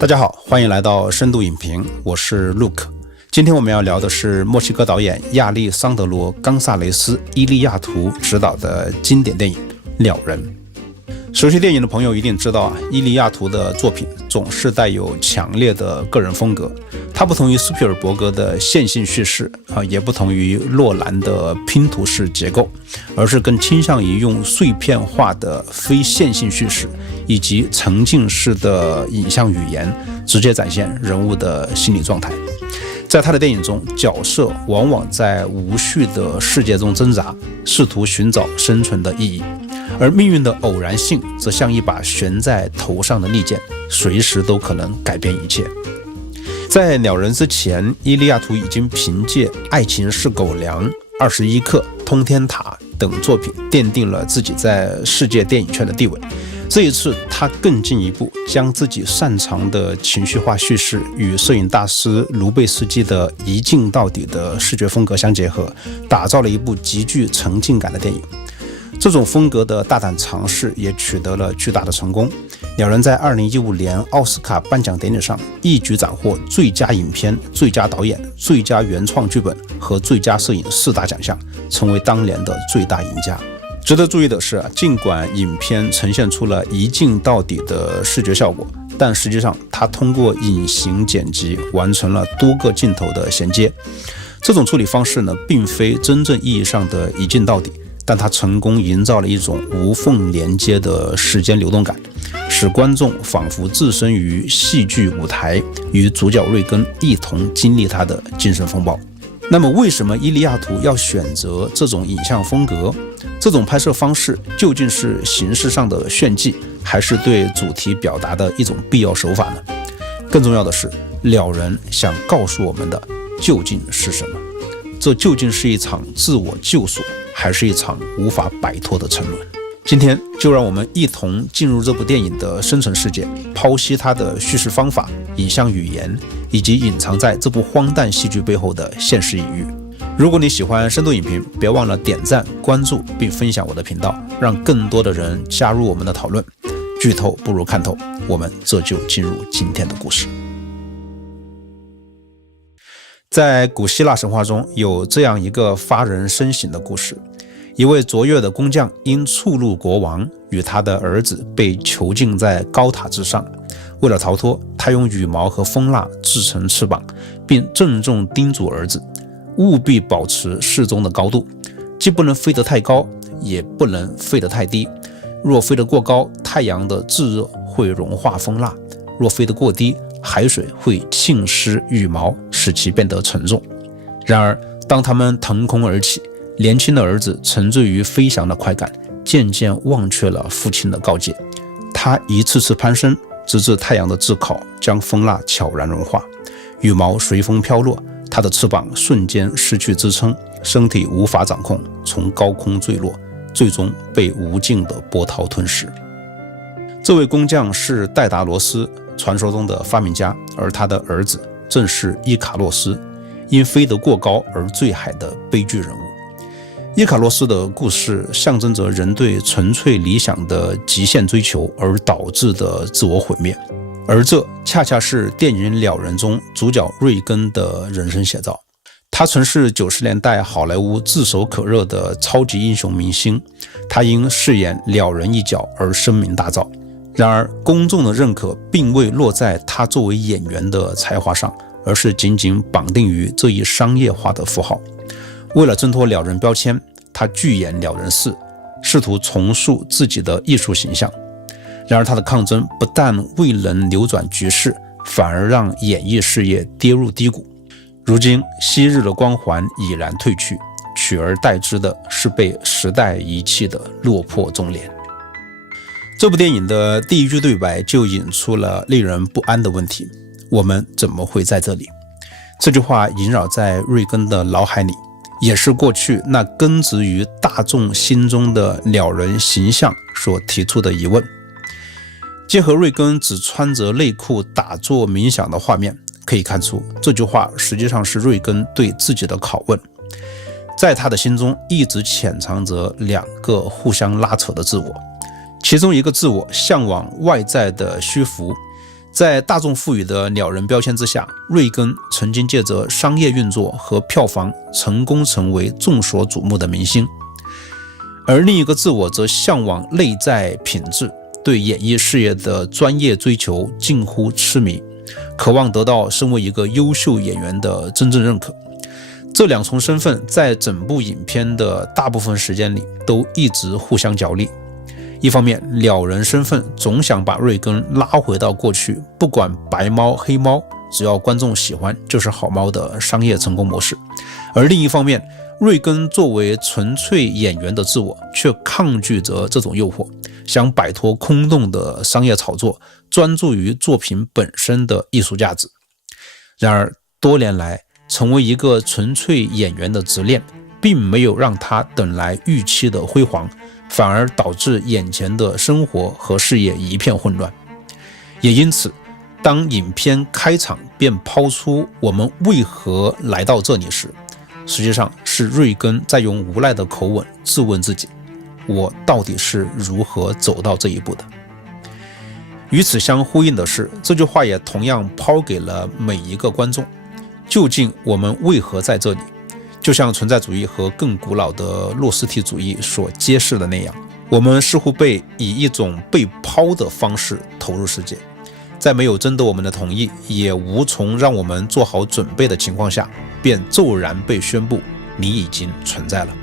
大家好，欢迎来到深度影评，我是 Luke。今天我们要聊的是墨西哥导演亚历桑德罗·冈萨雷斯·伊利亚图执导的经典电影《鸟人》。熟悉电影的朋友一定知道伊利亚图的作品总是带有强烈的个人风格。它不同于斯皮尔伯格的线性叙事也不同于诺兰的拼图式结构，而是更倾向于用碎片化的非线性叙事以及沉浸式的影像语言直接展现人物的心理状态。在他的电影中，角色往往在无序的世界中挣扎，试图寻找生存的意义，而命运的偶然性则像一把悬在头上的利剑，随时都可能改变一切。在《鸟人》之前，伊利亚图已经凭借《爱情是狗粮》、《21克》、《通天塔》等作品奠定了自己在世界电影圈的地位。这一次，他更进一步将自己擅长的情绪化叙事与摄影大师卢贝斯基的一镜到底的视觉风格相结合，打造了一部极具沉浸感的电影。这种风格的大胆尝试也取得了巨大的成功。鸟人在2015年奥斯卡颁奖典礼上一举斩获最佳影片、最佳导演、最佳原创剧本和最佳摄影4大奖项，成为当年的最大赢家。值得注意的是，尽管影片呈现出了一镜到底的视觉效果，但实际上它通过隐形剪辑完成了多个镜头的衔接。这种处理方式呢，并非真正意义上的一镜到底，但它成功营造了一种无缝连接的时间流动感，使观众仿佛置身于戏剧舞台，与主角瑞根一同经历他的精神风暴。那么为什么伊利亚图要选择这种影像风格？这种拍摄方式究竟是形式上的炫技，还是对主题表达的一种必要手法呢？更重要的是，鸟人想告诉我们的究竟是什么？这究竟是一场自我救赎，还是一场无法摆脱的沉沦？今天就让我们一同进入这部电影的深层世界，剖析它的叙事方法、影像语言，以及隐藏在这部荒诞戏剧背后的现实隐喻。如果你喜欢深度影评，别忘了点赞、关注并分享我的频道，让更多的人加入我们的讨论。剧透不如看透，我们这就进入今天的故事。在古希腊神话中，有这样一个发人深省的故事。一位卓越的工匠因触怒国王，与他的儿子被囚禁在高塔之上。为了逃脱，他用羽毛和蜂蜡制成翅膀，并郑重叮嘱儿子务必保持适中的高度，既不能飞得太高，也不能飞得太低。若飞得过高，太阳的炙热会融化蜂蜡；若飞得过低，海水会浸湿羽毛，使其变得沉重。然而，当他们腾空而起，年轻的儿子沉醉于飞翔的快感，渐渐忘却了父亲的告诫。他一次次攀升，直至太阳的炙烤将蜂蜡悄然融化，羽毛随风飘落，他的翅膀瞬间失去支撑，身体无法掌控，从高空坠落，最终被无尽的波涛吞噬。这位工匠是戴达罗斯，传说中的发明家，而他的儿子正是伊卡洛斯，因飞得过高而坠海的悲剧人物。伊卡洛斯的故事象征着人对纯粹理想的极限追求而导致的自我毁灭，而这恰恰是电影《鸟人》中主角瑞根的人生写照。他曾是90年代好莱坞炙手可热的超级英雄明星，他因饰演鸟人一角而声名大噪。然而，公众的认可并未落在他作为演员的才华上，而是紧紧绑定于这一商业化的符号。为了挣脱鸟人标签，他拒演鸟人4，试图重塑自己的艺术形象。然而他的抗争不但未能扭转局势，反而让演艺事业跌入低谷。如今昔日的光环已然褪去，取而代之的是被时代遗弃的落魄中年。这部电影的第一句对白就引出了令人不安的问题：我们怎么会在这里？这句话萦绕在瑞根的脑海里，也是过去那根植于大众心中的鸟人形象所提出的疑问。结合瑞根只穿着内裤打坐冥想的画面，可以看出这句话实际上是瑞根对自己的拷问。在他的心中一直潜藏着2个互相拉扯的自我，其中一个自我向往外在的虚浮，在大众赋予的鸟人标签之下，瑞根曾经借着商业运作和票房成功成为众所瞩目的明星。而另一个自我则向往内在品质，对演艺事业的专业追求近乎痴迷，渴望得到身为一个优秀演员的真正认可。这两重身份在整部影片的大部分时间里都一直互相角力。一方面，鸟人身份总想把瑞根拉回到过去，不管白猫黑猫，只要观众喜欢就是好猫的商业成功模式。而另一方面，瑞根作为纯粹演员的自我却抗拒着这种诱惑，想摆脱空洞的商业炒作，专注于作品本身的艺术价值。然而多年来，成为一个纯粹演员的执念并没有让他等来预期的辉煌，反而导致眼前的生活和事业一片混乱。也因此，当影片开场便抛出我们为何来到这里时，实际上是瑞根在用无奈的口吻质问自己，我到底是如何走到这一步的。与此相呼应的是，这句话也同样抛给了每一个观众，究竟我们为何在这里？就像存在主义和更古老的诺斯替主义所揭示的那样，我们似乎被以一种被抛的方式投入世界，在没有征得我们的同意，也无从让我们做好准备的情况下，便骤然被宣布你已经存在了。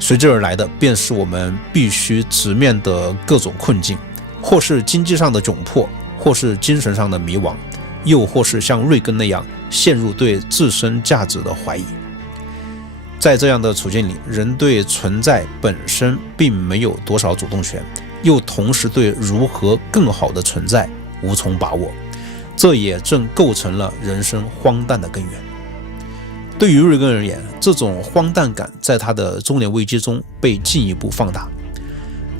随之而来的便是我们必须直面的各种困境，或是经济上的窘迫，或是精神上的迷惘，又或是像瑞根那样陷入对自身价值的怀疑。在这样的处境里，人对存在本身并没有多少主动权，又同时对如何更好的存在无从把握，这也正构成了人生荒诞的根源。对于瑞根而言，这种荒诞感在他的中年危机中被进一步放大。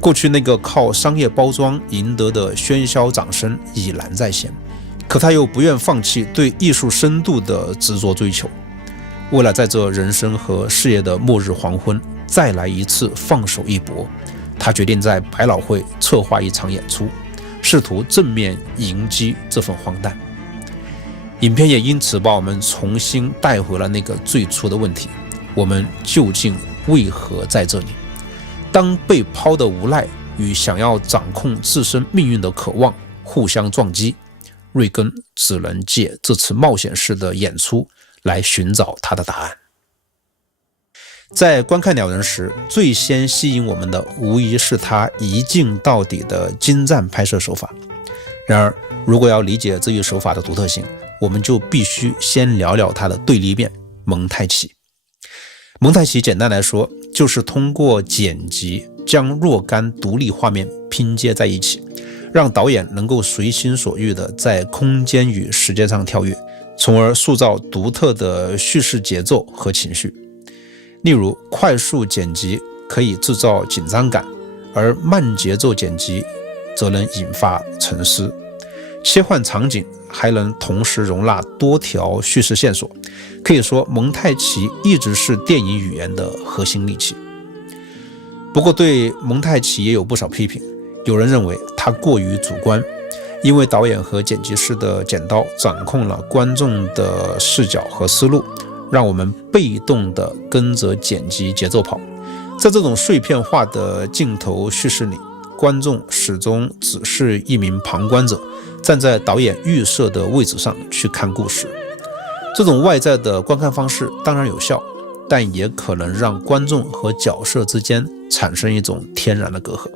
过去那个靠商业包装赢得的喧嚣掌声已然在先，可他又不愿放弃对艺术深度的执着追求。为了在这人生和事业的末日黄昏再来一次放手一搏，他决定在百老汇策划一场演出，试图正面迎击这份荒诞。影片也因此把我们重新带回了那个最初的问题，我们究竟为何在这里？当被抛的无奈与想要掌控自身命运的渴望互相撞击，瑞根只能借这次冒险式的演出来寻找他的答案。在观看鸟人时，最先吸引我们的无疑是他一镜到底的精湛拍摄手法。然而，如果要理解这一手法的独特性，我们就必须先聊聊它的对立面蒙太奇。蒙太奇简单来说，就是通过剪辑将若干独立画面拼接在一起，让导演能够随心所欲地在空间与时间上跳跃，从而塑造独特的叙事节奏和情绪。例如，快速剪辑可以制造紧张感，而慢节奏剪辑则能引发沉思。切换场景还能同时容纳多条叙事线索，可以说蒙太奇一直是电影语言的核心利器。不过对蒙太奇也有不少批评，有人认为它过于主观，因为导演和剪辑师的剪刀掌控了观众的视角和思路，让我们被动地跟着剪辑节奏跑。在这种碎片化的镜头叙事里，观众始终只是一名旁观者，站在导演预设的位置上去看故事。这种外在的观看方式当然有效，但也可能让观众和角色之间产生一种天然的隔阂。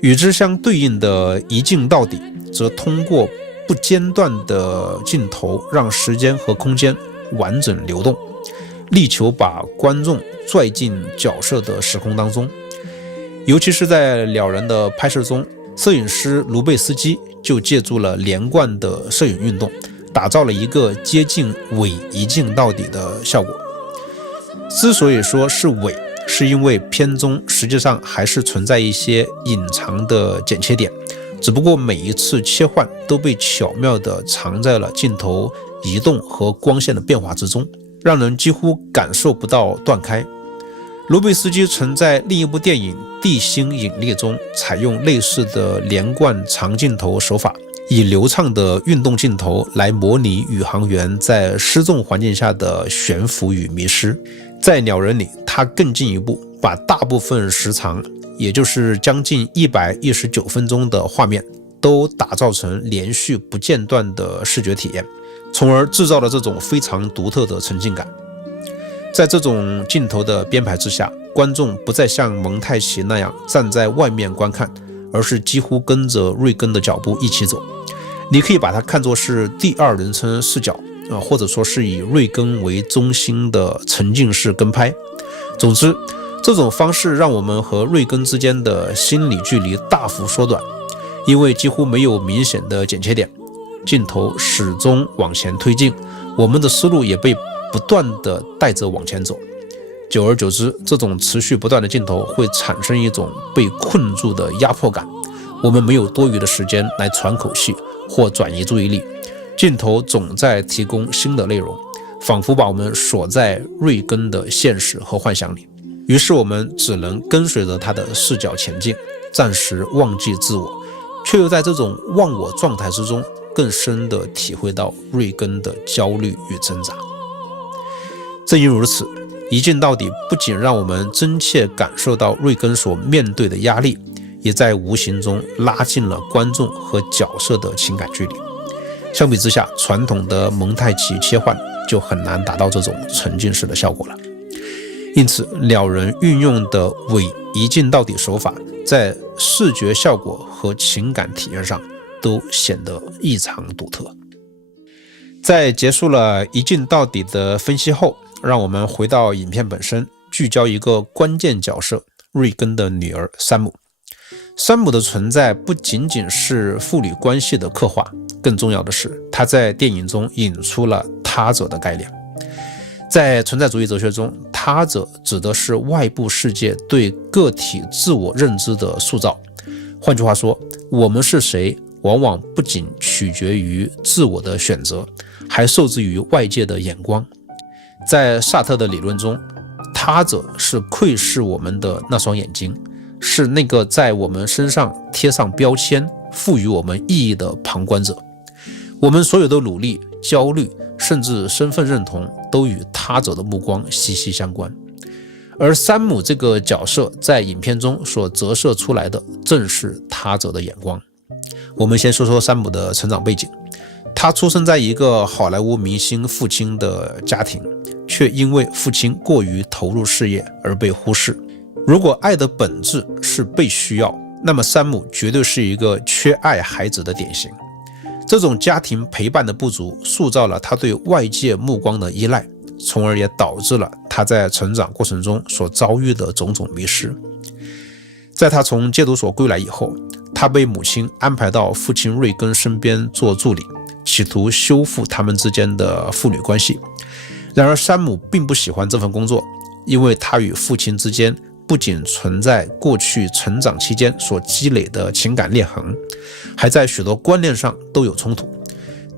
与之相对应的一镜到底，则通过不间断的镜头让时间和空间完整流动，力求把观众拽进角色的时空当中。尤其是在鸟人的拍摄中，摄影师卢贝斯基就借助了连贯的摄影运动，打造了一个接近伪一镜到底的效果。之所以说是伪，是因为片中实际上还是存在一些隐藏的剪切点，只不过每一次切换都被巧妙地藏在了镜头移动和光线的变化之中，让人几乎感受不到断开。卢贝斯基曾在另一部电影《地心引力》中采用类似的连贯长镜头手法，以流畅的运动镜头来模拟宇航员在失重环境下的悬浮与迷失。在鸟人里，它更进一步把大部分时长，也就是将近119分钟的画面都打造成连续不间断的视觉体验，从而制造了这种非常独特的沉浸感。在这种镜头的编排之下，观众不再像蒙太奇那样站在外面观看，而是几乎跟着瑞根的脚步一起走。你可以把它看作是第二人称视角，或者说是以瑞根为中心的沉浸式跟拍。总之，这种方式让我们和瑞根之间的心理距离大幅缩短，因为几乎没有明显的剪切点，镜头始终往前推进，我们的思路也被不断地带着往前走。久而久之，这种持续不断的镜头会产生一种被困住的压迫感，我们没有多余的时间来喘口气或转移注意力，镜头总在提供新的内容，仿佛把我们锁在瑞根的现实和幻想里。于是我们只能跟随着他的视角前进，暂时忘记自我，却又在这种忘我状态之中更深地体会到瑞根的焦虑与挣扎。正因如此，一镜到底不仅让我们真切感受到瑞根所面对的压力，也在无形中拉近了观众和角色的情感距离。相比之下，传统的蒙太奇切换就很难达到这种沉浸式的效果了。因此，鸟人运用的伪一镜到底手法，在视觉效果和情感体验上都显得异常独特。在结束了一镜到底的分析后，让我们回到影片本身，聚焦一个关键角色瑞根的女儿山姆。山姆的存在不仅仅是父女关系的刻画，更重要的是他在电影中引出了他者的概念。在存在主义哲学中，他者指的是外部世界对个体自我认知的塑造。换句话说，我们是谁往往不仅取决于自我的选择，还受制于外界的眼光。在萨特的理论中，他者是窥视我们的那双眼睛，是那个在我们身上贴上标签、赋予我们意义的旁观者。我们所有的努力、焦虑，甚至身份认同，都与他者的目光息息相关。而山姆这个角色在影片中所折射出来的，正是他者的眼光。我们先说说山姆的成长背景。他出生在一个好莱坞明星父亲的家庭，却因为父亲过于投入事业而被忽视。如果爱的本质是被需要，那么山姆绝对是一个缺爱孩子的典型。这种家庭陪伴的不足，塑造了他对外界目光的依赖，从而也导致了他在成长过程中所遭遇的种种迷失。在他从戒毒所归来以后，他被母亲安排到父亲瑞根身边做助理，企图修复他们之间的父女关系。然而山姆并不喜欢这份工作，因为他与父亲之间不仅存在过去成长期间所积累的情感裂痕，还在许多观念上都有冲突。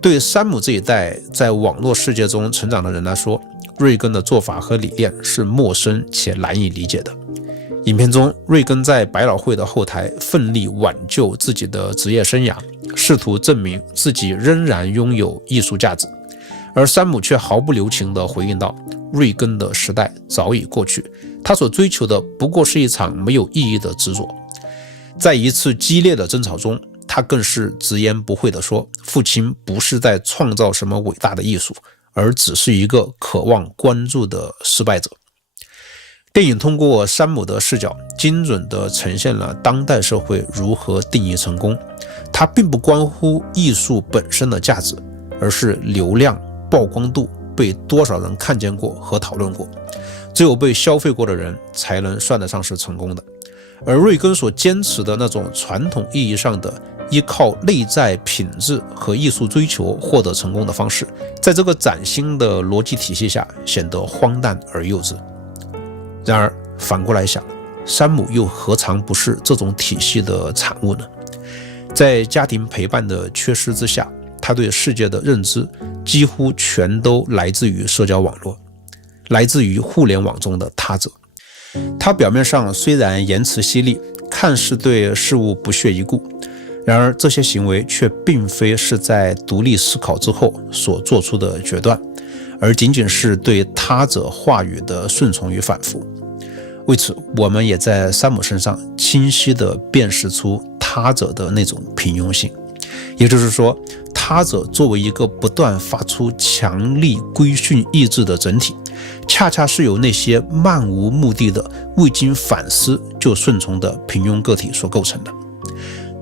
对山姆这一代在网络世界中成长的人来说，瑞根的做法和理念是陌生且难以理解的。影片中，瑞根在百老汇的后台奋力挽救自己的职业生涯，试图证明自己仍然拥有艺术价值，而山姆却毫不留情地回应道，瑞根的时代早已过去，他所追求的不过是一场没有意义的执着。在一次激烈的争吵中，他更是直言不讳地说，父亲不是在创造什么伟大的艺术，而只是一个渴望关注的失败者。电影通过山姆的视角，精准地呈现了当代社会如何定义成功。它并不关乎艺术本身的价值，而是流量、曝光度被多少人看见过和讨论过。只有被消费过的人才能算得上是成功的。而瑞根所坚持的那种传统意义上的依靠内在品质和艺术追求获得成功的方式，在这个崭新的逻辑体系下显得荒诞而幼稚。然而反过来想，山姆又何尝不是这种体系的产物呢？在家庭陪伴的缺失之下，他对世界的认知几乎全都来自于社交网络，来自于互联网中的他者。他表面上虽然言辞犀利，看似对事物不屑一顾，然而这些行为却并非是在独立思考之后所做出的决断，而仅仅是对他者话语的顺从与反复。为此，我们也在山姆身上清晰地辨识出他者的那种平庸性，也就是说，他者作为一个不断发出强力规训意志的整体，恰恰是由那些漫无目的的未经反思就顺从的平庸个体所构成的。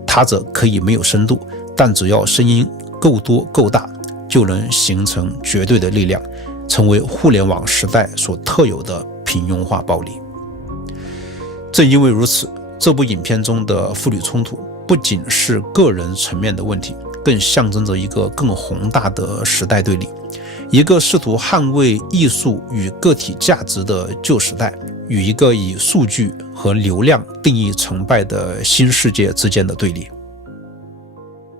他者可以没有深度，但只要声音够多够大，就能形成绝对的力量，成为互联网时代所特有的平庸化暴力。正因为如此，这部影片中的父女冲突不仅是个人层面的问题，更象征着一个更宏大的时代对立，一个试图捍卫艺术与个体价值的旧时代，与一个以数据和流量定义成败的新世界之间的对立。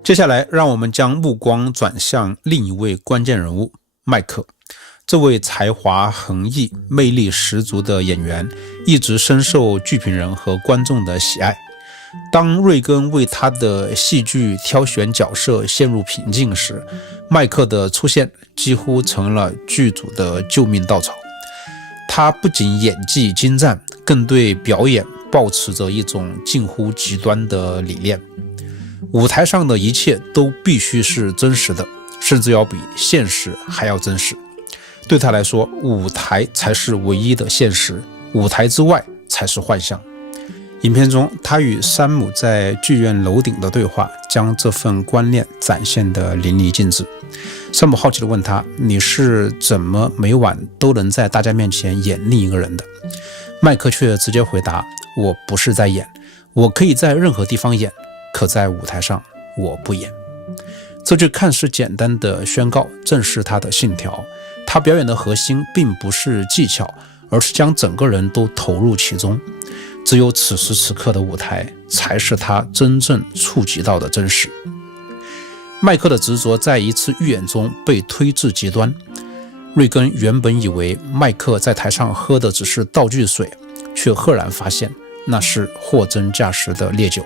接下来，让我们将目光转向另一位关键人物麦克。这位才华横溢、魅力十足的演员一直深受剧评人和观众的喜爱。当瑞根为他的戏剧挑选角色陷入瓶颈时，麦克的出现几乎成了剧组的救命稻草。他不仅演技精湛，更对表演抱持着一种近乎极端的理念。舞台上的一切都必须是真实的，甚至要比现实还要真实。对他来说，舞台才是唯一的现实，舞台之外才是幻象。影片中，他与山姆在剧院楼顶的对话，将这份观念展现得淋漓尽致。山姆好奇地问他：“你是怎么每晚都能在大家面前演另一个人的？”麦克却直接回答：“我不是在演，我可以在任何地方演，可在舞台上我不演。”这句看似简单的宣告，正是他的信条。他表演的核心并不是技巧，而是将整个人都投入其中。只有此时此刻的舞台，才是他真正触及到的真实。麦克的执着在一次预演中被推至极端。瑞根原本以为麦克在台上喝的只是道具水，却赫然发现那是货真价实的烈酒。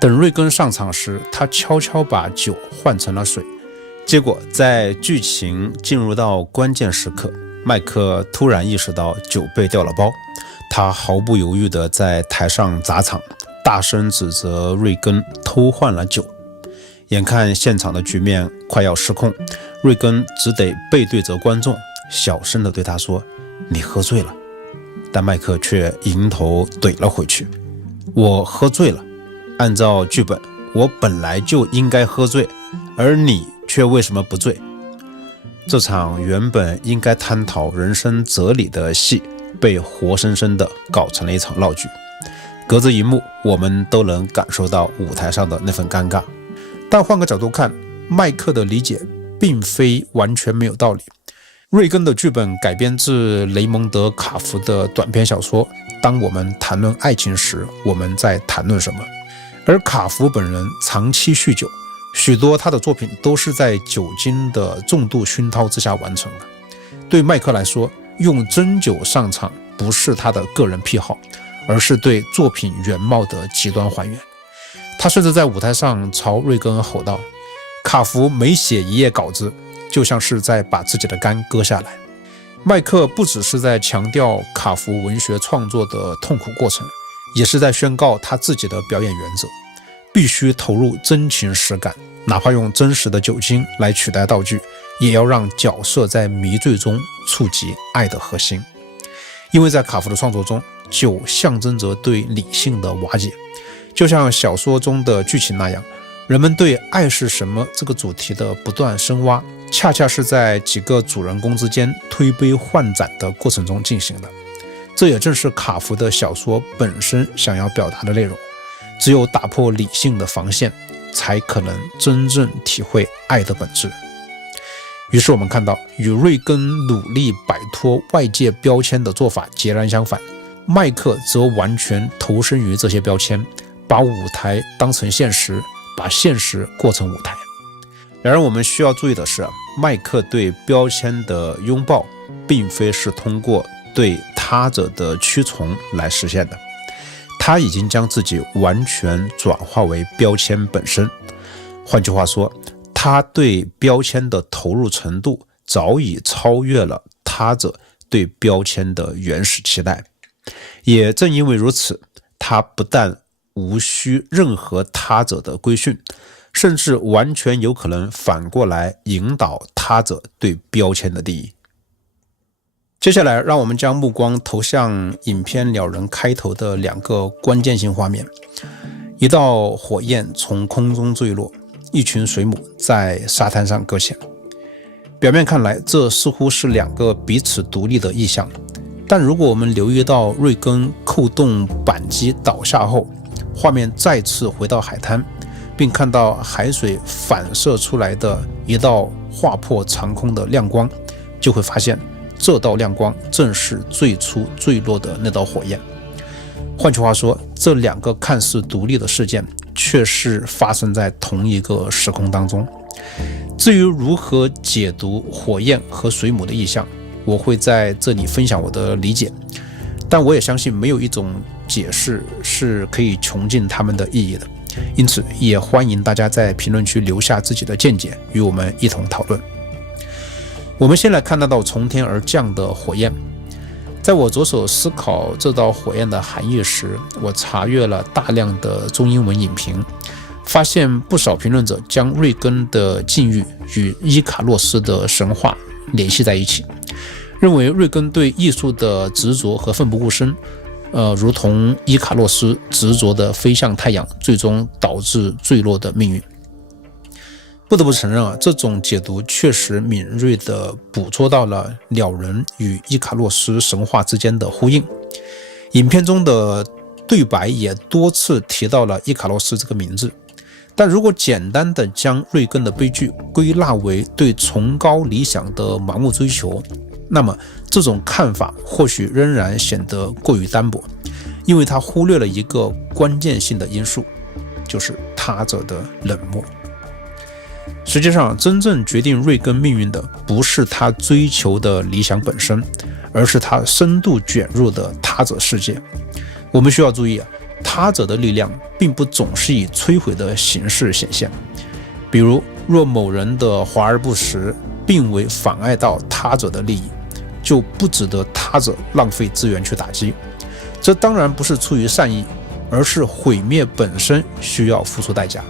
等瑞根上场时，他悄悄把酒换成了水。结果在剧情进入到关键时刻，麦克突然意识到酒被掉了包，他毫不犹豫地在台上砸场，大声指责瑞根偷换了酒。眼看现场的局面快要失控，瑞根只得背对着观众，小声地对他说：“你喝醉了。”但麦克却迎头怼了回去：“我喝醉了，按照剧本，我本来就应该喝醉，而你却为什么不醉？”这场原本应该探讨人生哲理的戏，被活生生地搞成了一场闹剧。隔着荧幕，我们都能感受到舞台上的那份尴尬。但换个角度看，麦克的理解并非完全没有道理。瑞根的剧本改编自雷蒙德·卡福的短篇小说《当我们谈论爱情时，我们在谈论什么》。而卡福本人长期酗酒，许多他的作品都是在酒精的重度熏陶之下完成的。对麦克来说，用真酒上场不是他的个人癖好，而是对作品原貌的极端还原。他甚至在舞台上朝瑞根吼道：“卡福每写一页稿子，就像是在把自己的肝割下来。”麦克不只是在强调卡福文学创作的痛苦过程，也是在宣告他自己的表演原则：必须投入真情实感，哪怕用真实的酒精来取代道具，也要让角色在迷醉中触及爱的核心。因为在卡福的创作中，酒象征着对理性的瓦解，就像小说中的剧情那样，人们对爱是什么这个主题的不断深挖，恰恰是在几个主人公之间推杯换盏的过程中进行的。这也正是卡福的小说本身想要表达的内容。只有打破理性的防线，才可能真正体会爱的本质。于是我们看到，与瑞根努力摆脱外界标签的做法截然相反，麦克则完全投身于这些标签，把舞台当成现实，把现实过成舞台。然而我们需要注意的是，麦克对标签的拥抱并非是通过对他者的屈从来实现的，他已经将自己完全转化为标签本身。换句话说，他对标签的投入程度早已超越了他者对标签的原始期待。也正因为如此，他不但无需任何他者的规训，甚至完全有可能反过来引导他者对标签的定义。接下来，让我们将目光投向影片鸟人开头的2个关键性画面。一道火焰从空中坠落，一群水母在沙滩上搁浅。表面看来，这似乎是2个彼此独立的意象，但如果我们留意到瑞根扣动扳机倒下后，画面再次回到海滩，并看到海水反射出来的一道划破长空的亮光，就会发现这道亮光正是最初坠落的那道火焰。换句话说，这2个看似独立的事件却是发生在同一个时空当中。至于如何解读火焰和水母的意象，我会在这里分享我的理解，但我也相信没有一种解释是可以穷尽它们的意义的，因此也欢迎大家在评论区留下自己的见解，与我们一同讨论。我们先来看那道从天而降的火焰。在我着手思考这道火焰的含义时，我查阅了大量的中英文影评，发现不少评论者将瑞根的境遇与伊卡洛斯的神话联系在一起，认为瑞根对艺术的执着和奋不顾身，如同伊卡洛斯执着地飞向太阳，最终导致坠落的命运。不得不承认这种解读确实敏锐地捕捉到了鸟人与伊卡洛斯神话之间的呼应。影片中的对白也多次提到了伊卡洛斯这个名字，但如果简单地将瑞根的悲剧归纳为对崇高理想的盲目追求，那么这种看法或许仍然显得过于单薄，因为它忽略了一个关键性的因素，就是他者的冷漠。实际上，真正决定瑞根命运的不是他追求的理想本身，而是他深度卷入的他者世界。我们需要注意，他者的力量并不总是以摧毁的形式显现。比如，若某人的华而不实并未妨碍到他者的利益，就不值得他者浪费资源去打击。这当然不是出于善意，而是毁灭本身需要付出代价，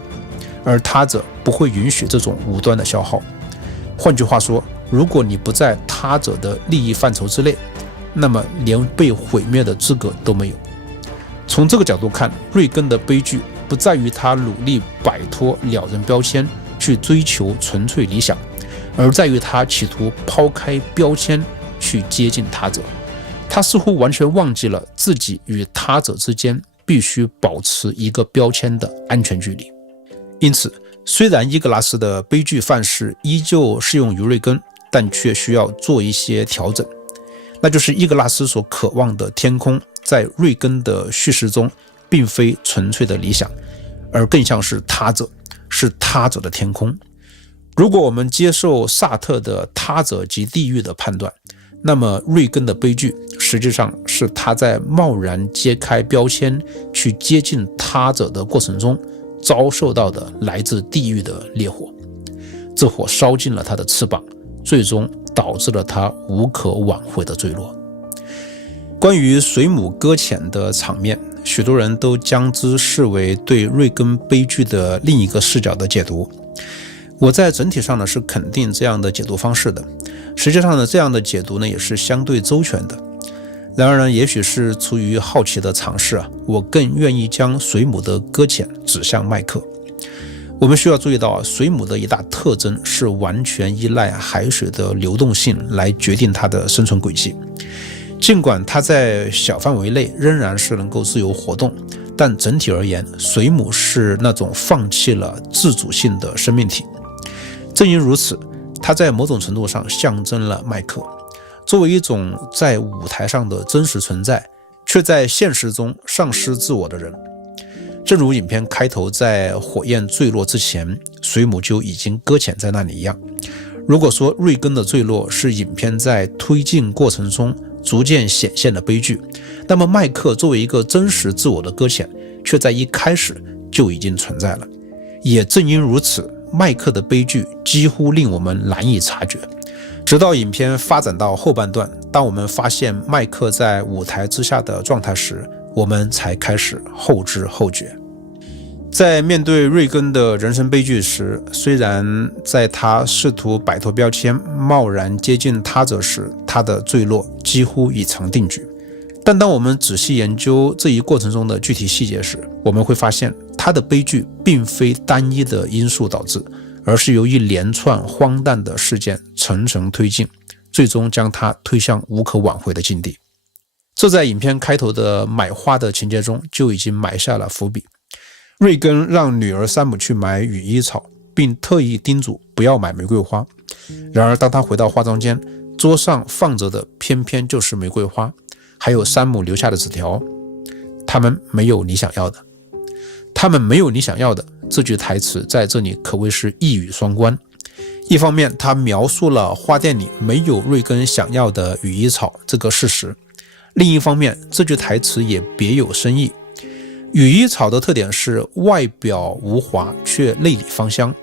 而他者不会允许这种无端的消耗。换句话说，如果你不在他者的利益范畴之内，那么连被毁灭的资格都没有。从这个角度看，瑞根的悲剧不在于他努力摆脱鸟人标签去追求纯粹理想，而在于他企图抛开标签去接近他者。他似乎完全忘记了自己与他者之间必须保持一个标签的安全距离。因此，虽然伊格拉斯的悲剧范式依旧适用于瑞根，但却需要做一些调整。那就是伊格拉斯所渴望的天空，在瑞根的叙事中并非纯粹的理想，而更像是他者，是他者的天空。如果我们接受萨特的他者及地狱的判断，那么瑞根的悲剧实际上是他在贸然揭开标签去接近他者的过程中遭受到的来自地狱的烈火。这火烧尽了他的翅膀，最终导致了他无可挽回的坠落。关于水母搁浅的场面，许多人都将之视为对瑞根悲剧的另一个视角的解读。我在整体上是肯定这样的解读方式的。实际上这样的解读也是相对周全的。然而也许是出于好奇的尝试我更愿意将水母的搁浅指向麦克。我们需要注意到，水母的一大特征是完全依赖海水的流动性来决定它的生存轨迹。尽管它在小范围内仍然是能够自由活动，但整体而言，水母是那种放弃了自主性的生命体。正因如此，它在某种程度上象征了麦克，作为一种在舞台上的真实存在，却在现实中丧失自我的人。正如影片开头在火焰坠落之前，水母就已经搁浅在那里一样。如果说瑞根的坠落是影片在推进过程中逐渐显现了悲剧，那么麦克作为一个真实自我的搁浅，却在一开始就已经存在了。也正因如此，麦克的悲剧几乎令我们难以察觉，直到影片发展到后半段，当我们发现麦克在舞台之下的状态时，我们才开始后知后觉。在面对瑞根的人生悲剧时，虽然在他试图摆脱标签，贸然接近他者时，他的坠落几乎已成定局，但当我们仔细研究这一过程中的具体细节时，我们会发现他的悲剧并非单一的因素导致，而是由一连串荒诞的事件层层推进，最终将他推向无可挽回的境地。这在影片开头的买花的情节中就已经埋下了伏笔。瑞根让女儿山姆去买羽衣草，并特意叮嘱不要买玫瑰花。然而当他回到化妆间，桌上放着的偏偏就是玫瑰花，还有山姆留下的纸条，他们没有你想要的。他们没有你想要的，这句台词在这里可谓是一语双关。一方面他描述了花店里没有瑞根想要的羽衣草这个事实，另一方面这句台词也别有深意。羽衣草的特点是外表无华却内里芳香，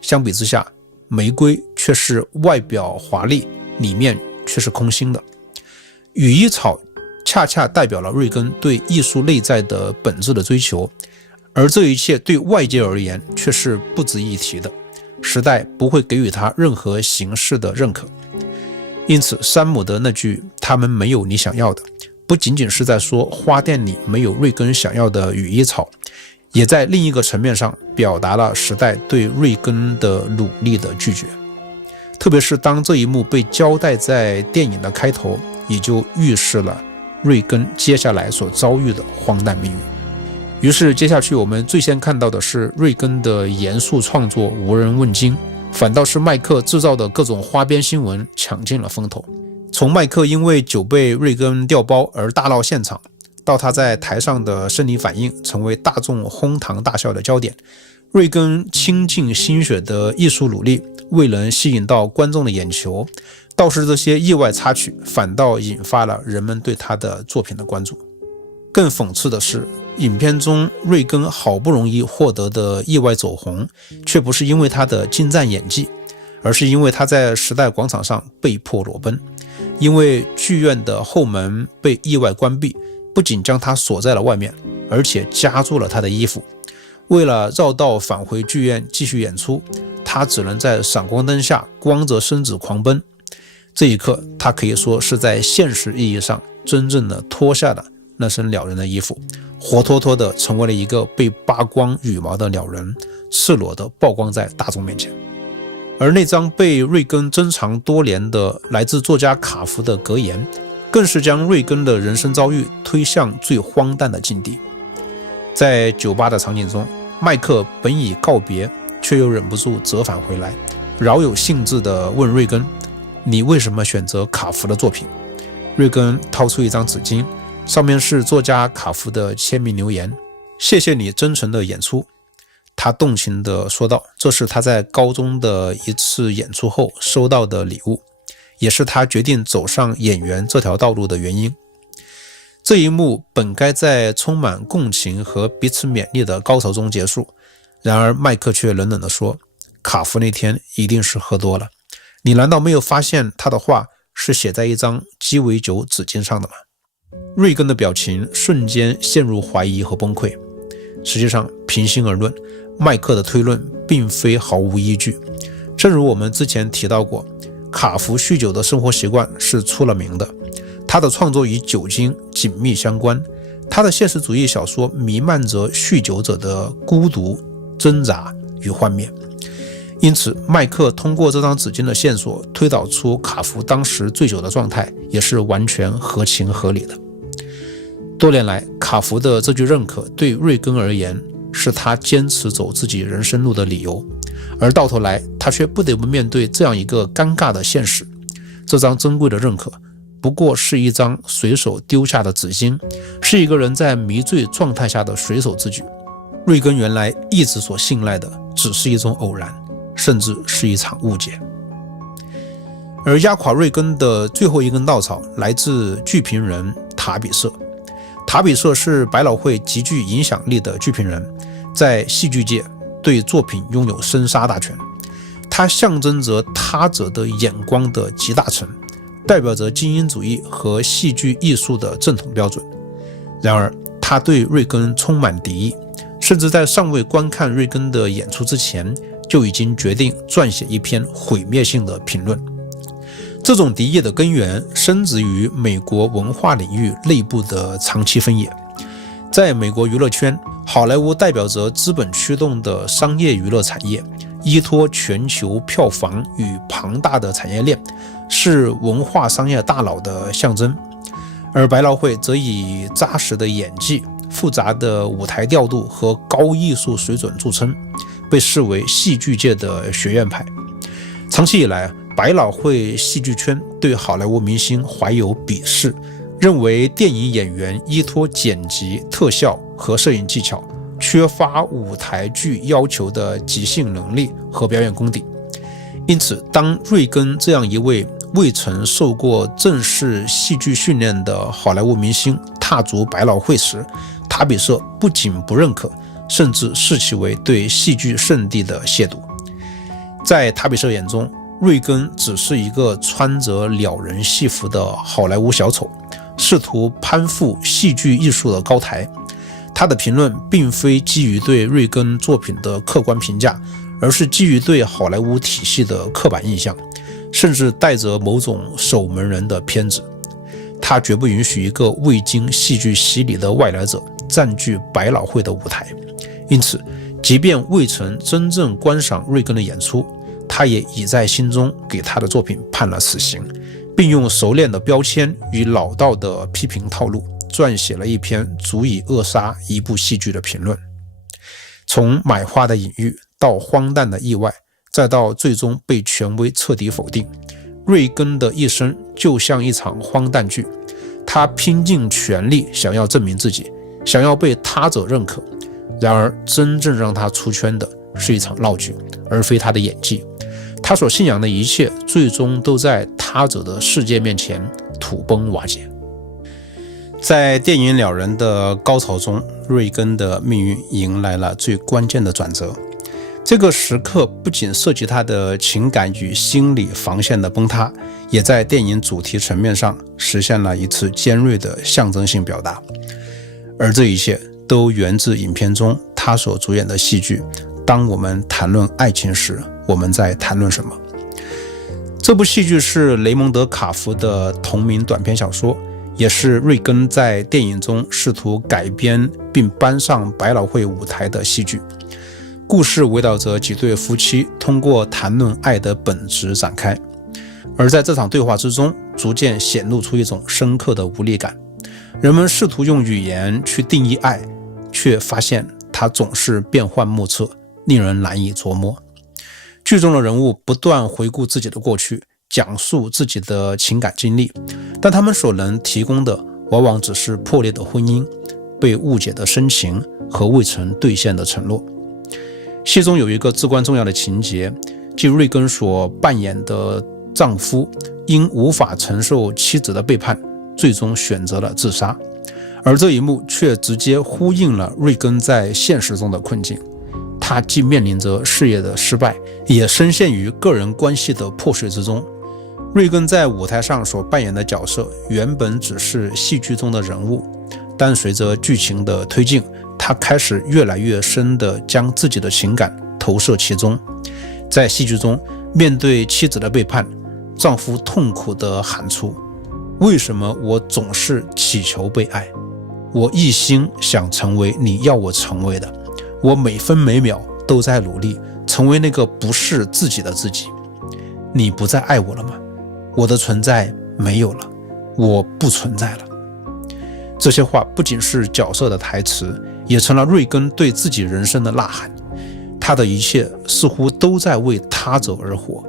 相比之下，玫瑰却是外表华丽，里面却是空心的。羽衣草恰恰代表了瑞根对艺术内在的本质的追求，而这一切对外界而言却是不值一提的，时代不会给予他任何形式的认可。因此山姆的那句他们没有你想要的，不仅仅是在说花店里没有瑞根想要的羽衣草，也在另一个层面上表达了时代对瑞根的努力的拒绝。特别是当这一幕被交代在电影的开头，也就预示了瑞根接下来所遭遇的荒诞命运。于是接下去我们最先看到的是瑞根的严肃创作无人问津，反倒是麦克制造的各种花边新闻抢尽了风头。从麦克因为酒被瑞根调包而大闹现场，到他在台上的生理反应成为大众哄堂大笑的焦点，瑞根倾尽心血的艺术努力未能吸引到观众的眼球，倒是这些意外插曲反倒引发了人们对他的作品的关注。更讽刺的是，影片中瑞根好不容易获得的意外走红，却不是因为他的精湛演技，而是因为他在时代广场上被迫裸奔。因为剧院的后门被意外关闭，不仅将他锁在了外面，而且夹住了他的衣服。为了绕道返回剧院继续演出，他只能在闪光灯下光着身子狂奔。这一刻，他可以说是在现实意义上真正的脱下了那身鸟人的衣服，活脱脱的成为了一个被扒光羽毛的鸟人，赤裸的曝光在大众面前。而那张被瑞根珍藏多年的来自作家卡夫的格言，更是将瑞根的人生遭遇推向最荒诞的境地。在酒吧的场景中，麦克本已告别，却又忍不住折返回来，饶有兴致地问瑞根：“你为什么选择卡夫的作品？”瑞根掏出一张纸巾，上面是作家卡夫的签名留言：“谢谢你真诚的演出。”他动情地说道，这是他在高中的一次演出后收到的礼物，也是他决定走上演员这条道路的原因。这一幕本该在充满共情和彼此勉励的高潮中结束，然而麦克却冷冷地说：“卡夫那天一定是喝多了，你难道没有发现他的话是写在一张鸡尾酒纸巾上的吗？”瑞根的表情瞬间陷入怀疑和崩溃。实际上，平心而论，麦克的推论并非毫无依据。正如我们之前提到过，卡夫酗酒的生活习惯是出了名的，他的创作与酒精紧密相关，他的现实主义小说弥漫着酗酒者的孤独、挣扎与幻灭。因此，麦克通过这张纸巾的线索推导出卡夫当时醉酒的状态，也是完全合情合理的。多年来，卡夫的这句认可对瑞根而言是他坚持走自己人生路的理由，而到头来他却不得不面对这样一个尴尬的现实：这张珍贵的认可不过是一张随手丢下的纸巾，是一个人在迷醉状态下的随手之举。瑞根原来一直所信赖的只是一种偶然，甚至是一场误解。而压垮瑞根的最后一根稻草来自剧评人塔比瑟。塔比瑟是百老汇极具影响力的剧评人，在戏剧界对作品拥有生杀大权。他象征着他者的眼光的集大成，代表着精英主义和戏剧艺术的正统标准。然而他对瑞根充满敌意，甚至在尚未观看瑞根的演出之前，就已经决定撰写一篇毁灭性的评论。这种敌意的根源深植于美国文化领域内部的长期分野。在美国娱乐圈，好莱坞代表着资本驱动的商业娱乐产业，依托全球票房与庞大的产业链，是文化商业大佬的象征。而百老汇则以扎实的演技、复杂的舞台调度和高艺术水准著称，被视为戏剧界的学院派。长期以来，百老汇戏剧圈对好莱坞明星怀有鄙视，认为电影演员依托剪辑、特效和摄影技巧，缺乏舞台剧要求的即兴能力和表演功底。因此，当瑞根这样一位未曾受过正式戏剧训练的好莱坞明星踏足百老汇时，塔比瑟不仅不认可，甚至视其为对戏剧圣地的亵渎。在塔比瑟眼中，瑞根只是一个穿着鸟人戏服的好莱坞小丑，试图攀附戏剧艺术的高台。他的评论并非基于对瑞根作品的客观评价，而是基于对好莱坞体系的刻板印象，甚至带着某种守门人的偏执。他绝不允许一个未经戏剧洗礼的外来者占据百老汇的舞台。因此，即便未曾真正观赏瑞根的演出，他也已在心中给他的作品判了死刑，并用熟练的标签与老道的批评套路撰写了一篇足以扼杀一部戏剧的评论。从买花的隐喻到荒诞的意外，再到最终被权威彻底否定，瑞根的一生就像一场荒诞剧。他拼尽全力想要证明自己，想要被他者认可，然而真正让他出圈的是一场闹剧，而非他的演技。他所信仰的一切最终都在他者的世界面前土崩瓦解。在电影《鸟人》的高潮中，瑞根的命运迎来了最关键的转折。这个时刻不仅涉及他的情感与心理防线的崩塌，也在电影主题层面上实现了一次尖锐的象征性表达。而这一切都源自影片中他所主演的戏剧《当我们谈论爱情时，我们在谈论什么》。这部戏剧是雷蒙德·卡福的同名短篇小说，也是瑞根在电影中试图改编并搬上百老汇舞台的戏剧。故事围绕着几对夫妻通过谈论爱的本质展开，而在这场对话之中，逐渐显露出一种深刻的无力感。人们试图用语言去定义爱，却发现它总是变幻莫测，令人难以琢磨。剧中的人物不断回顾自己的过去，讲述自己的情感经历，但他们所能提供的往往只是破裂的婚姻、被误解的深情和未曾兑现的承诺。戏中有一个至关重要的情节，即瑞根所扮演的丈夫因无法承受妻子的背叛，最终选择了自杀。而这一幕却直接呼应了瑞根在现实中的困境。他既面临着事业的失败，也深陷于个人关系的破碎之中。瑞根在舞台上所扮演的角色原本只是戏剧中的人物，但随着剧情的推进，他开始越来越深地将自己的情感投射其中。在戏剧中，面对妻子的背叛，丈夫痛苦地喊出：为什么我总是祈求被爱？我一心想成为你要我成为的，我每分每秒都在努力成为那个不是自己的自己。你不再爱我了吗？我的存在没有了，我不存在了。这些话不仅是角色的台词，也成了瑞根对自己人生的呐喊。他的一切似乎都在为他者而活，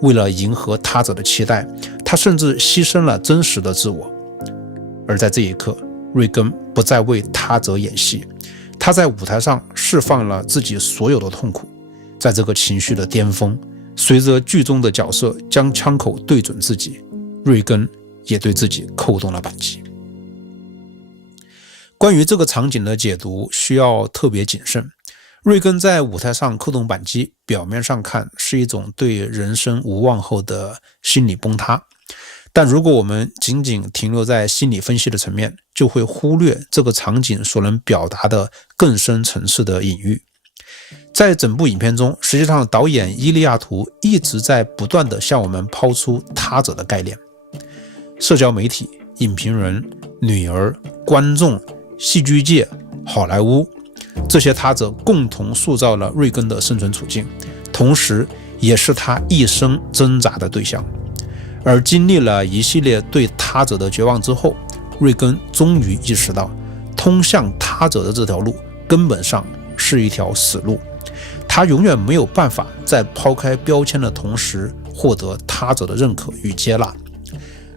为了迎合他者的期待，他甚至牺牲了真实的自我。而在这一刻，瑞根不再为他者演戏，他在舞台上释放了自己所有的痛苦。在这个情绪的巅峰，随着剧中的角色将枪口对准自己，瑞根也对自己扣动了扳机。关于这个场景的解读需要特别谨慎。瑞根在舞台上扣动扳机，表面上看是一种对人生无望后的心理崩塌，但如果我们仅仅停留在心理分析的层面，就会忽略这个场景所能表达的更深层次的隐喻。在整部影片中，实际上导演伊利亚图一直在不断地向我们抛出他者的概念。社交媒体、影评人、女儿、观众、戏剧界、好莱坞，这些他者共同塑造了瑞根的生存处境，同时也是他一生挣扎的对象。而经历了一系列对他者的绝望之后，瑞根终于意识到，通向他者的这条路根本上是一条死路，他永远没有办法在抛开标签的同时获得他者的认可与接纳。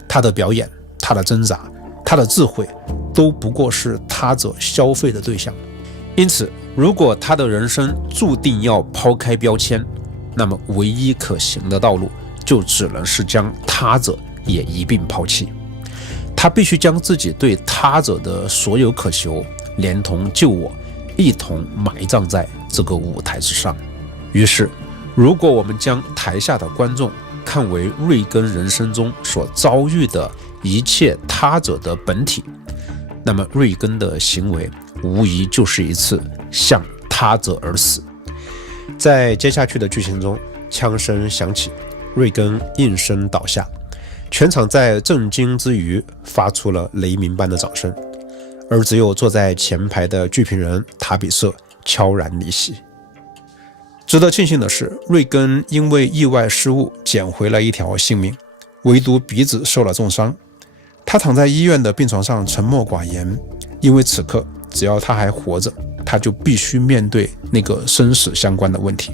他的表演、他的挣扎、他的智慧都不过是他者消费的对象。因此，如果他的人生注定要抛开标签，那么唯一可行的道路就只能是将他者也一并抛弃。他必须将自己对他者的所有渴求，连同救我，一同埋葬在这个舞台之上。于是，如果我们将台下的观众看为瑞根人生中所遭遇的一切他者的本体，那么瑞根的行为无疑就是一次向他者而死。在接下去的剧情中，枪声响起，瑞根应声倒下，全场在震惊之余发出了雷鸣般的掌声，而只有坐在前排的剧评人塔比瑟悄然离席。值得庆幸的是，瑞根因为意外失误捡回了一条性命，唯独鼻子受了重伤。他躺在医院的病床上沉默寡言，因为此刻只要他还活着，他就必须面对那个生死相关的问题。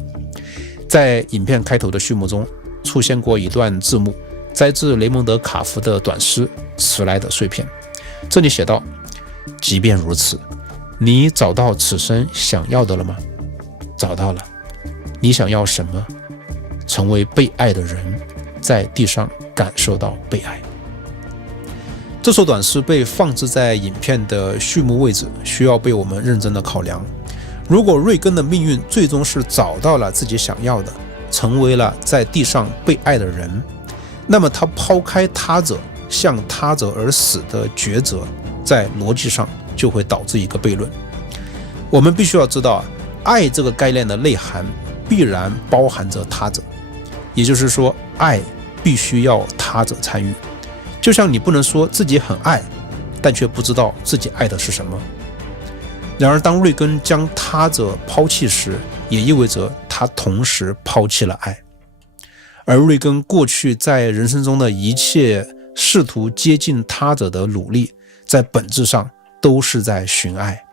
在影片开头的序幕中出现过一段字幕，摘自雷蒙德·卡夫的短诗《迟来的碎片》。这里写道：即便如此，你找到此生想要的了吗？找到了。你想要什么？成为被爱的人，在地上感受到被爱。这首短诗被放置在影片的序幕位置，需要被我们认真的考量。如果瑞根的命运最终是找到了自己想要的，成为了在地上被爱的人，那么他抛开他者，向他者而死的抉择，在逻辑上就会导致一个悖论。我们必须要知道，爱这个概念的内涵必然包含着他者，也就是说，爱必须要他者参与。就像你不能说自己很爱，但却不知道自己爱的是什么。然而，当瑞根将他者抛弃时，也意味着他同时抛弃了爱。而瑞根过去在人生中的一切试图接近他者的努力，在本质上都是在寻爱。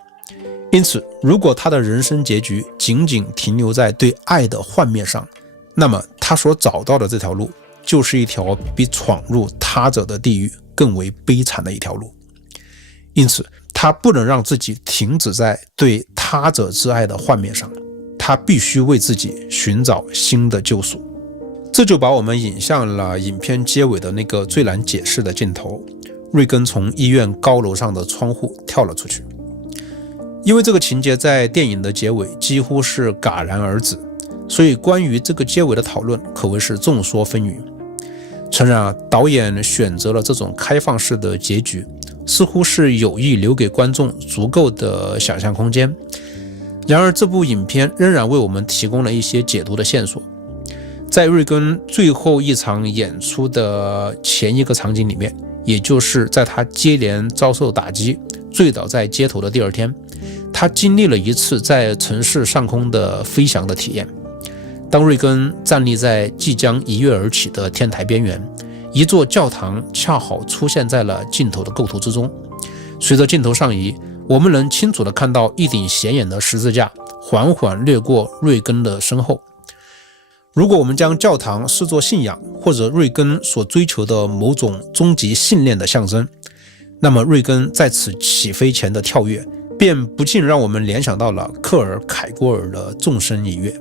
因此，如果他的人生结局仅仅停留在对爱的幻灭上，那么他所找到的这条路就是一条比闯入他者的地狱更为悲惨的一条路。因此，他不能让自己停止在对他者之爱的幻灭上，他必须为自己寻找新的救赎。这就把我们引向了影片结尾的那个最难解释的镜头，瑞根从医院高楼上的窗户跳了出去。因为这个情节在电影的结尾几乎是戛然而止，所以关于这个结尾的讨论可谓是众说纷纭。诚然，导演选择了这种开放式的结局，似乎是有意留给观众足够的想象空间。然而，这部影片仍然为我们提供了一些解读的线索。在瑞根最后一场演出的前一个场景里面，也就是在他接连遭受打击，醉倒在街头的第二天，他经历了一次在城市上空的飞翔的体验。当瑞根站立在即将一跃而起的天台边缘，一座教堂恰好出现在了镜头的构图之中。随着镜头上移，我们能清楚地看到一顶显眼的十字架缓缓掠过瑞根的身后。如果我们将教堂视作信仰，或者瑞根所追求的某种终极信念的象征，那么瑞根在此起飞前的跳跃便不禁让我们联想到了克尔凯郭尔的纵身一跃。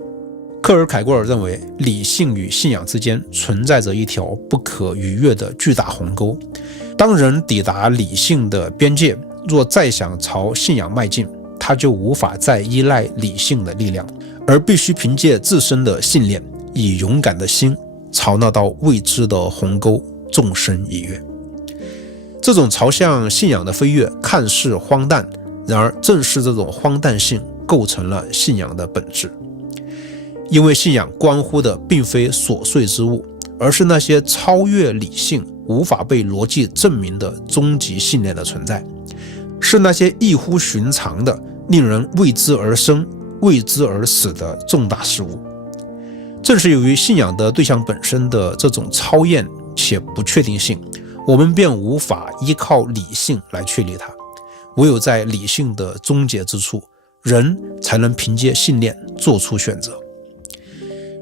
克尔凯郭尔认为，理性与信仰之间存在着一条不可逾越的巨大鸿沟。当人抵达理性的边界，若再想朝信仰迈进，他就无法再依赖理性的力量，而必须凭借自身的信念，以勇敢的心朝那道未知的鸿沟纵身一跃。这种朝向信仰的飞跃看似荒诞，然而正是这种荒诞性构成了信仰的本质。因为信仰关乎的并非琐碎之物，而是那些超越理性、无法被逻辑证明的终极信念的存在，是那些异乎寻常的、令人为之而生、为之而死的重大事物。正是由于信仰的对象本身的这种超验且不确定性，我们便无法依靠理性来确立它。唯有在理性的终结之处，人才能凭借信念做出选择。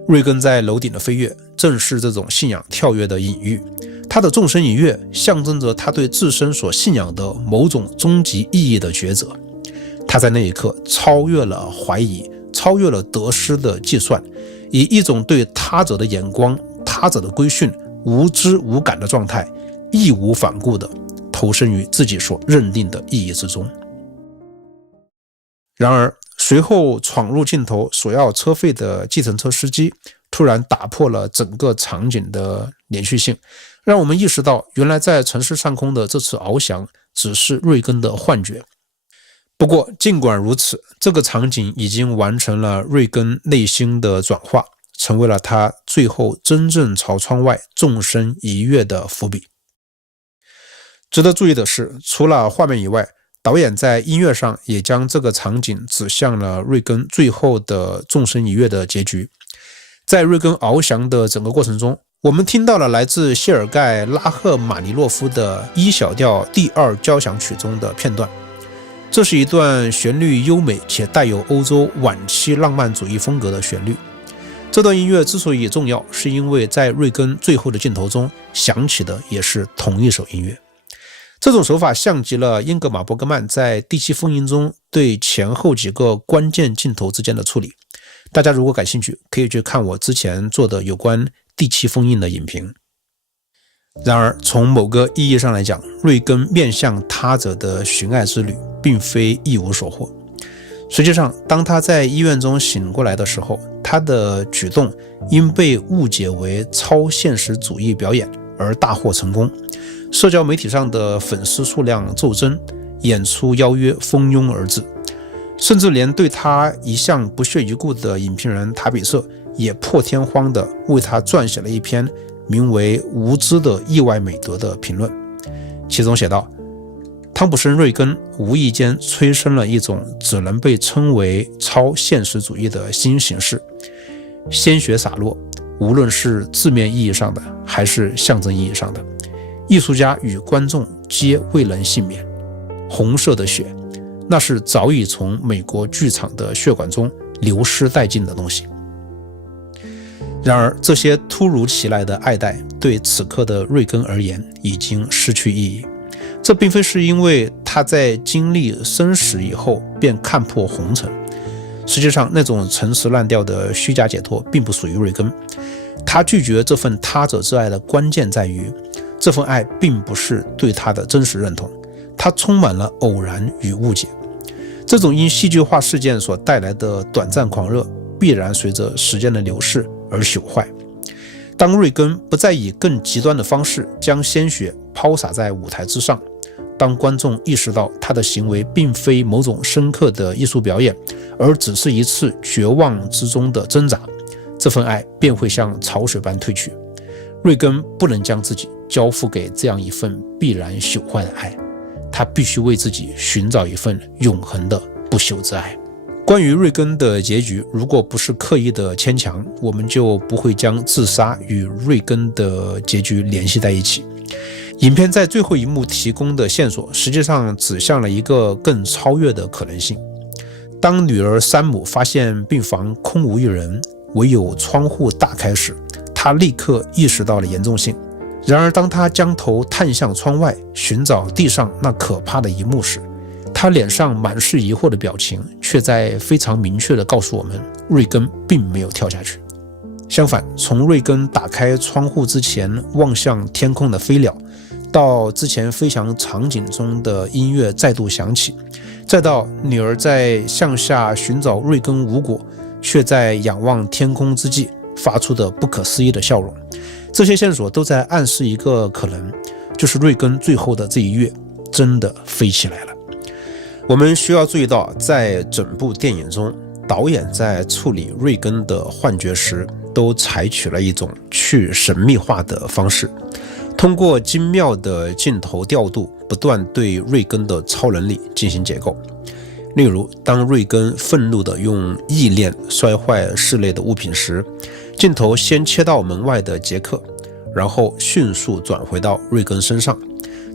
瑞根在楼顶的飞跃正是这种信仰跳跃的隐喻，他的纵身一跃象征着他对自身所信仰的某种终极意义的抉择。他在那一刻超越了怀疑，超越了得失的计算，以一种对他者的眼光、他者的规训无知无感的状态，义无反顾地投身于自己所认定的意义之中。然而随后闯入镜头索要车费的计程车司机突然打破了整个场景的连续性，让我们意识到原来在城市上空的这次翱翔只是瑞根的幻觉。不过尽管如此，这个场景已经完成了瑞根内心的转化，成为了他最后真正朝窗外纵身一跃的伏笔。值得注意的是，除了画面以外，导演在音乐上也将这个场景指向了瑞根最后的纵身一跃的结局。在瑞根翱翔的整个过程中，我们听到了来自谢尔盖·拉赫玛尼诺夫的1小调第2交响曲中的片段。这是一段旋律优美且带有欧洲晚期浪漫主义风格的旋律。这段音乐之所以重要，是因为在瑞根最后的镜头中响起的也是同一首音乐。这种手法像极了英格玛·伯格曼在《第7封印》中对前后几个关键镜头之间的处理。大家如果感兴趣，可以去看我之前做的有关《第7封印》的影评。然而从某个意义上来讲，瑞根面向他者的寻爱之旅并非一无所获。实际上，当他在医院中醒过来的时候，他的举动因被误解为超现实主义表演而大获成功，社交媒体上的粉丝数量骤增，演出邀约蜂拥而至，甚至连对他一向不屑一顾的影评人塔比瑟也破天荒地为他撰写了一篇名为《无知的意外美德》的评论。其中写道，汤普森·瑞根无意间催生了一种只能被称为超现实主义的新形式，鲜血洒落，无论是字面意义上的还是象征意义上的，艺术家与观众皆未能幸免。红色的血，那是早已从美国剧场的血管中流失殆尽的东西。然而这些突如其来的爱戴对此刻的瑞根而言已经失去意义。这并非是因为他在经历生死以后便看破红尘，实际上那种陈词滥调的虚假解脱并不属于瑞根。他拒绝这份他者之爱的关键在于，这份爱并不是对他的真实认同，它充满了偶然与误解。这种因戏剧化事件所带来的短暂狂热必然随着时间的流逝而朽坏。当瑞根不再以更极端的方式将鲜血抛洒在舞台之上，当观众意识到他的行为并非某种深刻的艺术表演，而只是一次绝望之中的挣扎，这份爱便会像潮水般退去。瑞根不能将自己交付给这样一份必然朽坏的爱，他必须为自己寻找一份永恒的不朽之爱。关于瑞根的结局，如果不是刻意的牵强，我们就不会将自杀与瑞根的结局联系在一起。影片在最后一幕提供的线索实际上指向了一个更超越的可能性。当女儿山姆发现病房空无一人，唯有窗户打开时，她立刻意识到了严重性。然而当她将头探向窗外寻找地上那可怕的一幕时，她脸上满是疑惑的表情却却在非常明确地告诉我们，瑞根并没有跳下去。相反，从瑞根打开窗户之前望向天空的飞鸟，到之前飞翔场景中的音乐再度响起，再到女儿在向下寻找瑞根无果，却在仰望天空之际发出的不可思议的笑容，这些线索都在暗示一个可能，就是瑞根最后的这一跃真的飞起来了。我们需要注意到，在整部电影中，导演在处理瑞根的幻觉时都采取了一种去神秘化的方式，通过精妙的镜头调度不断对瑞根的超能力进行解构。例如，当瑞根愤怒地用意念摔坏室内的物品时，镜头先切到门外的杰克，然后迅速转回到瑞根身上。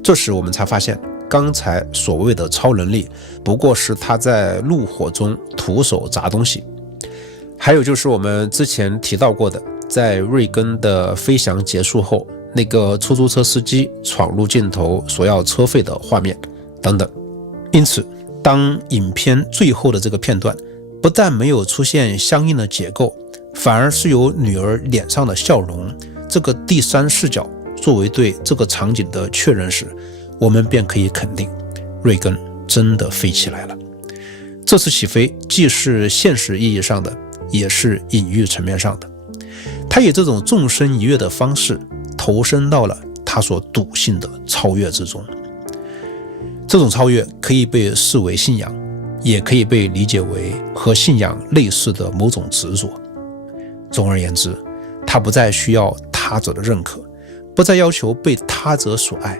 这时我们才发现，刚才所谓的超能力不过是他在怒火中徒手砸东西。还有就是我们之前提到过的，在瑞根的飞翔结束后，那个出租车司机闯入镜头索要车费的画面等等。因此，当影片最后的这个片段不但没有出现相应的解构，反而是由女儿脸上的笑容这个第三视角作为对这个场景的确认时，我们便可以肯定，瑞根真的飞起来了。这次起飞既是现实意义上的，也是隐喻层面上的。他以这种纵身一跃的方式投身到了他所笃信的超越之中。这种超越可以被视为信仰，也可以被理解为和信仰类似的某种执着。总而言之，他不再需要他者的认可，不再要求被他者所爱，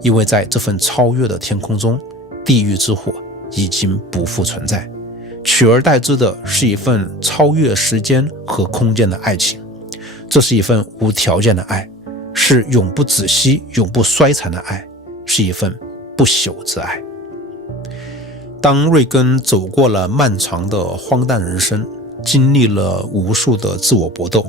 因为在这份超越的天空中，地狱之火已经不复存在，取而代之的是一份超越时间和空间的爱情。这是一份无条件的爱，是永不止息、永不衰残的爱，是一份不朽之爱。当瑞根走过了漫长的荒诞人生，经历了无数的自我搏斗，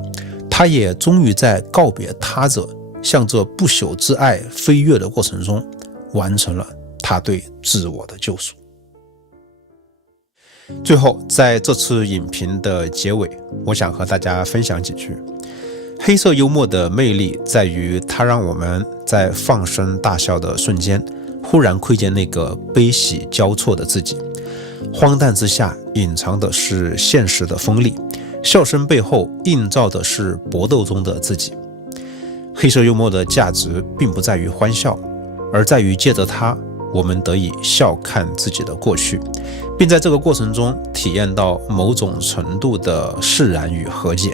他也终于在告别他者，向着不朽之爱飞跃的过程中，完成了他对自我的救赎。最后，在这次影评的结尾，我想和大家分享几句。黑色幽默的魅力在于，它让我们在放声大笑的瞬间，忽然窥见那个悲喜交错的自己。荒诞之下隐藏的是现实的锋利，笑声背后映照的是搏斗中的自己。黑色幽默的价值并不在于欢笑，而在于借着它，我们得以笑看自己的过去，并在这个过程中体验到某种程度的释然与和解。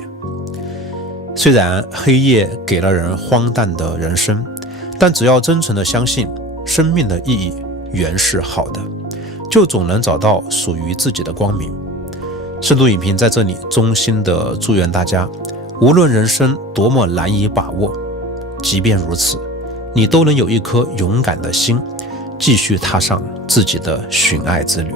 虽然黑夜给了人荒诞的人生，但只要真诚地相信生命的意义原是好的，就总能找到属于自己的光明。深度影评在这里衷心地祝愿大家，无论人生多么难以把握，即便如此，你都能有一颗勇敢的心，继续踏上自己的寻爱之旅。